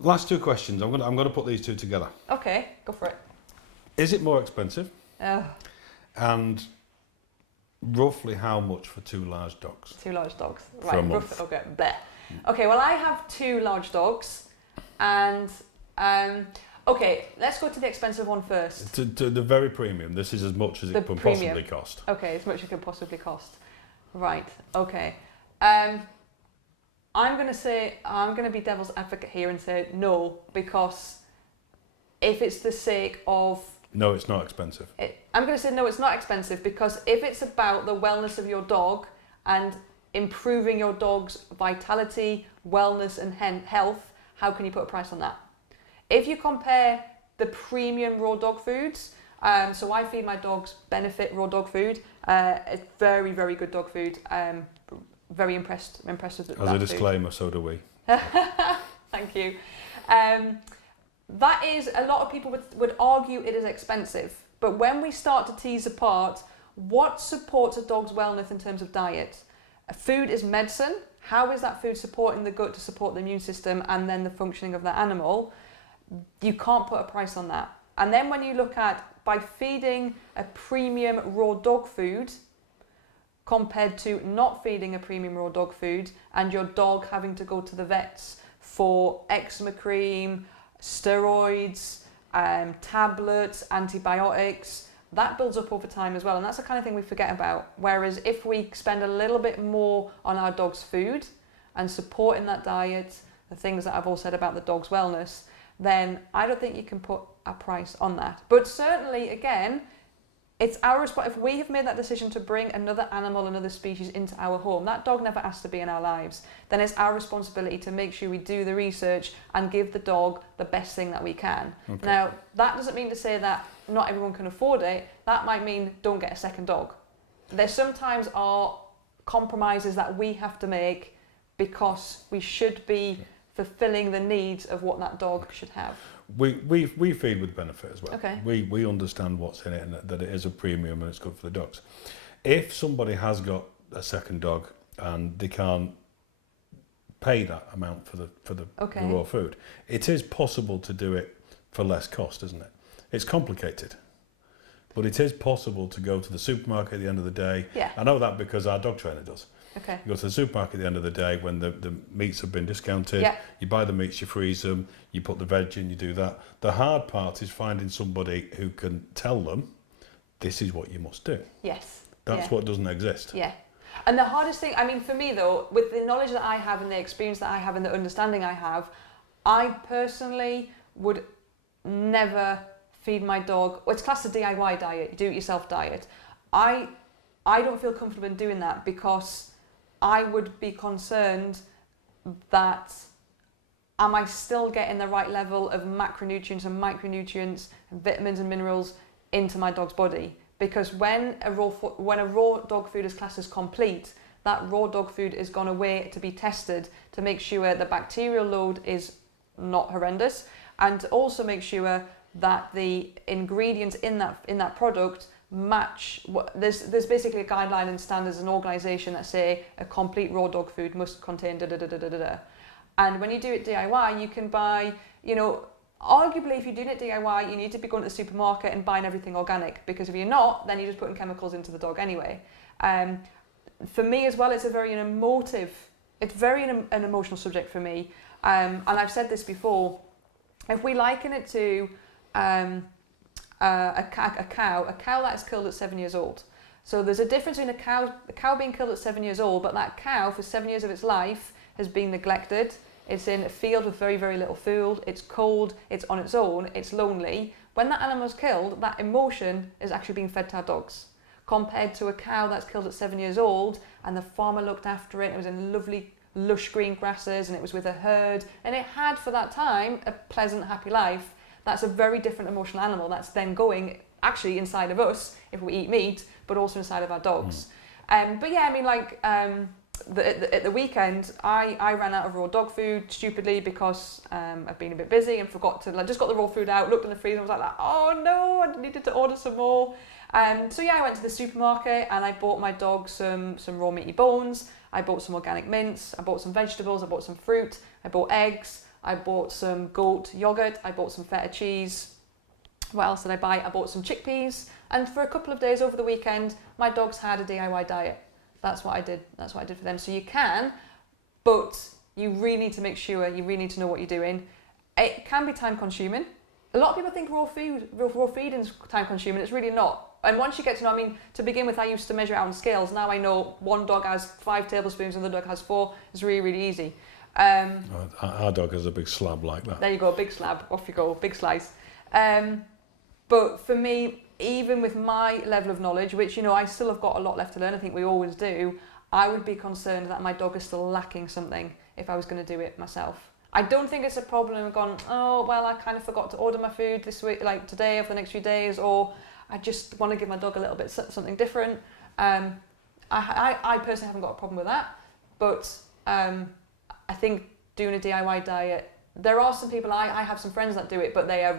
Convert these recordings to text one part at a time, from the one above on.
last two questions. I'm gonna put these two together. Okay, go for it. Is it more expensive? Oh, And roughly how much for two large dogs? 2 large dogs. For a month. Roughly, okay, bleh. Okay, well I have 2 large dogs, and okay, let's go to the expensive one first. To the very premium. This is as much as The it can premium. possibly cost. Okay, as much as it could possibly cost. Right, okay. I'm going to be devil's advocate here and say no, because if it's the sake of... No, it's not expensive. I'm going to say no, it's not expensive, because if it's about the wellness of your dog and improving your dog's vitality, wellness and health, how can you put a price on that? If you compare the premium raw dog foods, so I feed my dogs Benefit raw dog food. It's very, very good dog food. Very impressed with that As a disclaimer, so do we. Thank you. That is, a lot of people would argue it is expensive, but when we start to tease apart what supports a dog's wellness in terms of diet, food is medicine. How is that food supporting the gut to support the immune system and then the functioning of that animal? You can't put a price on that. And then when you look at, by feeding a premium raw dog food compared to not feeding a premium raw dog food and your dog having to go to the vets for eczema cream, steroids, tablets, antibiotics, that builds up over time as well, and that's the kind of thing we forget about. Whereas if we spend a little bit more on our dog's food and supporting that diet, the things that I've all said about the dog's wellness, then I don't think you can put a price on that. But certainly, again, it's our response. If we have made that decision to bring another animal, another species into our home, that dog never asked to be in our lives, then it's our responsibility to make sure we do the research and give the dog the best thing that we can. Okay. Now, that doesn't mean to say that not everyone can afford it. That might mean don't get a second dog. There sometimes are compromises that we have to make because we should be fulfilling the needs of what that dog should have. We feed with Benefit as well. Okay. We understand what's in it and that it is a premium and it's good for the dogs. If somebody has got a second dog and they can't pay that amount for the raw food, it is possible to do it for less cost, isn't it? It's complicated, but it is possible to go to the supermarket at the end of the day. Yeah. I know that because our dog trainer does. Okay. You go to the supermarket at the end of the day when the meats have been discounted, you buy the meats, you freeze them, you put the veg in, you do that. The hard part is finding somebody who can tell them, this is what you must do. Yes. That's what doesn't exist. Yeah. And the hardest thing, I mean, for me though, with the knowledge that I have and the experience that I have and the understanding I have, I personally would never feed my dog, well, it's classed as a DIY diet, do-it-yourself diet. I don't feel comfortable in doing that because I would be concerned that am I still getting the right level of macronutrients and micronutrients and vitamins and minerals into my dog's body? Because when a raw dog food is classed as complete, that raw dog food is gone away to be tested to make sure the bacterial load is not horrendous, and to also make sure that the ingredients in that product match. There's basically a guideline and standards as an organisation that say a complete raw dog food must contain da da da da da da. And when you do it DIY, you can buy, arguably if you're doing it DIY, you need to be going to the supermarket and buying everything organic, because if you're not, then you're just putting chemicals into the dog anyway. For me as well, it's a very an emotional subject for me. And I've said this before, if we liken it to a cow that is killed at 7 years old. So there's a difference between a cow being killed at 7 years old, but that cow for 7 years of its life has been neglected. It's in a field with very, very little food. It's cold. It's on its own. It's lonely. When that animal's killed, that emotion is actually being fed to our dogs. Compared to a cow that's killed at 7 years old and the farmer looked after it, it was in lovely lush green grasses and it was with a herd and it had for that time a pleasant, happy life. That's a very different emotional animal that's then going actually inside of us if we eat meat, but also inside of our dogs. But yeah, I mean, like at the weekend, I ran out of raw dog food stupidly because I've been a bit busy and forgot to, just got the raw food out, looked in the freezer and was like, oh no, I needed to order some more. So yeah, I went to the supermarket and I bought my dog some raw meaty bones. I bought some organic mince. I bought some vegetables. I bought some fruit. I bought eggs. I bought some goat yogurt, I bought some feta cheese. What else did I buy? I bought some chickpeas, and for a couple of days over the weekend, my dogs had a DIY diet. That's what I did. That's what I did for them. So you can, but you really need to make sure, you really need to know what you're doing. It can be time consuming. A lot of people think raw feeding is time consuming. It's really not. And once you get to know, I mean, to begin with, I used to measure it out on scales. Now I know one dog has 5 tablespoons and the dog has 4. It's really, really easy. Our dog has a big slab like that. There you go, big slab. Off you go, big slice. But for me, even with my level of knowledge, which, you know, I still have got a lot left to learn, I think we always do, I would be concerned that my dog is still lacking something if I was going to do it myself. I don't think it's a problem of going, oh, well, I kind of forgot to order my food this week, like today or for the next few days, or I just want to give my dog a little bit something different. I personally haven't got a problem with that, but I think doing a DIY diet, there are some people, I have some friends that do it, but they are,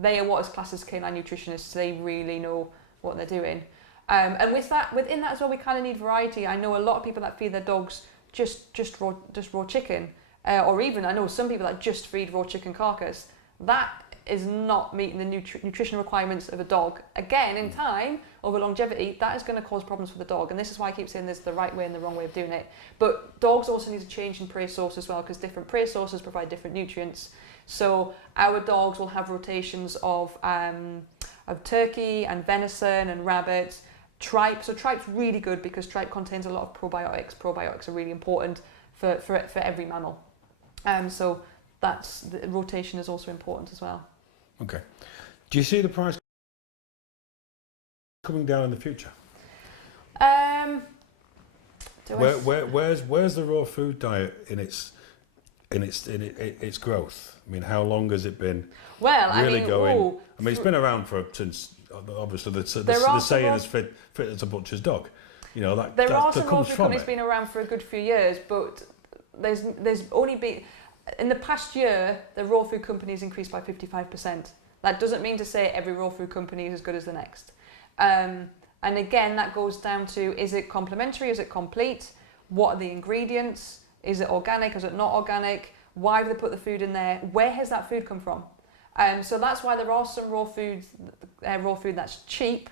they are what is classed as canine nutritionists. They really know what they're doing. And within that as well, we kind of need variety. I know a lot of people that feed their dogs just raw chicken, or even I know some people that just feed raw chicken carcass. That is not meeting the nutrition requirements of a dog. Again, in time, over longevity, that is going to cause problems for the dog. And this is why I keep saying there's the right way and the wrong way of doing it. But dogs also need to change in prey source as well, because different prey sources provide different nutrients. So our dogs will have rotations of turkey and venison and rabbit. Tripe. So tripe's really good because tripe contains a lot of probiotics. Probiotics are really important for every mammal. So the rotation is also important as well. Okay. Do you see the price coming down in the future? Where's the raw food diet in its growth? I mean, how long has it been going? It's been around since obviously the saying is fit as a butcher's dog. You know that there are some raw comes food from companies it. Been around for a good few years, but there's only been in the past year the raw food companies increased by 55%. That doesn't mean to say every raw food company is as good as the next. And again, that goes down to, is it complementary? Is it complete? What are the ingredients? Is it organic? Is it not organic? Why have they put the food in there? Where has that food come from? So that's why there are some raw food that's cheap,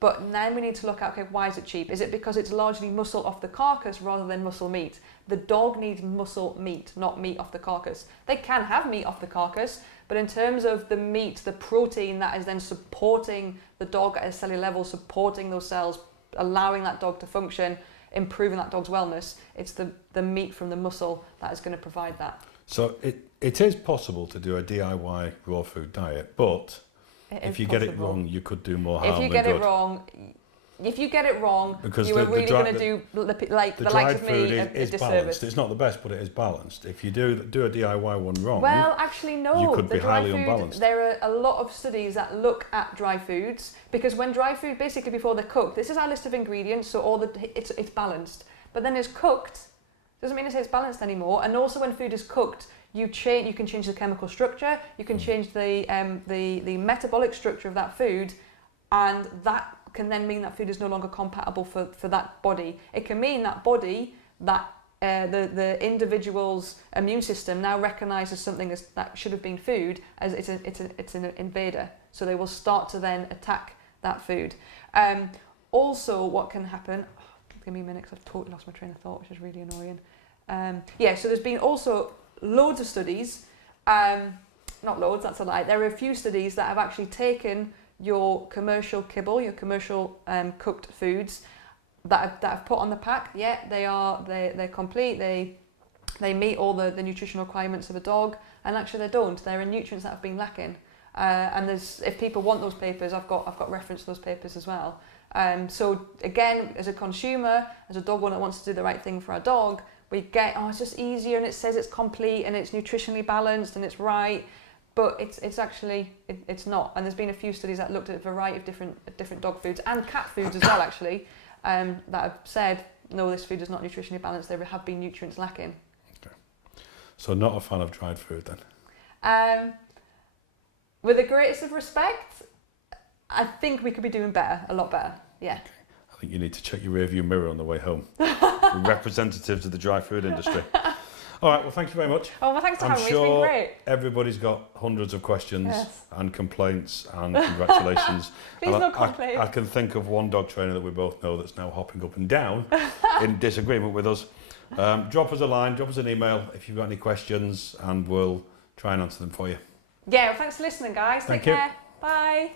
but then we need to look at, okay, why is it cheap? Is it because it's largely muscle off the carcass rather than muscle meat? The dog needs muscle meat, not meat off the carcass. They can have meat off the carcass, but in terms of the meat, the protein that is then supporting the dog at a cellular level, supporting those cells, allowing that dog to function, improving that dog's wellness, it's the meat from the muscle that is going to provide that. So it is possible to do a DIY raw food diet, but if you get it wrong, you could do more harm than good. If you get it wrong, because you are really going to do the likes of me a disservice. Balanced. It's not the best, but it is balanced. If you do a DIY one wrong, well, actually no, you could be highly unbalanced. There are a lot of studies that look at dry foods, because when dry food, basically before they're cooked, this is our list of ingredients, so it's balanced. But then it's cooked, doesn't mean to say it's balanced anymore. And also when food is cooked, you can change the chemical structure, you can change the metabolic structure of that food, and that can then mean that food is no longer compatible for that body. It can mean that body, that the individual's immune system now recognises something that should have been food as it's an invader. So they will start to then attack that food. Also, what can happen? Give me a minute because I've totally lost my train of thought, which is really annoying. So there's been also loads of studies. Not loads, that's a lie. There are a few studies that have actually taken your commercial kibble, your commercial cooked foods that I've put on the pack. Yeah, they're complete. They meet all the nutritional requirements of a dog, and actually they don't. There are nutrients that have been lacking. And if people want those papers, I've got reference to those papers as well. So again, as a consumer, as a dog owner that wants to do the right thing for our dog, we get, it's just easier and it says it's complete and it's nutritionally balanced and it's right. But it's actually not, and there's been a few studies that looked at a variety of different dog foods and cat foods as well, actually, that have said no, this food is not nutritionally balanced. There have been nutrients lacking. Okay, so not a fan of dried food then. With the greatest of respect, I think we could be doing better, a lot better. Yeah. Okay. I think you need to check your rearview mirror on the way home. Representatives of the dry food industry. All right, well, thank you very much. Oh, well, thanks for I'm having me. sure It's been great. everybody's got hundreds of questions Yes. and complaints and congratulations. Please And no complaints. I can think of one dog trainer that we both know that's now hopping up and down in disagreement with us. Drop us a line, drop us an email if you've got any questions, and we'll try and answer them for you. Yeah, well, thanks for listening, guys. Thank Take you. care. Bye.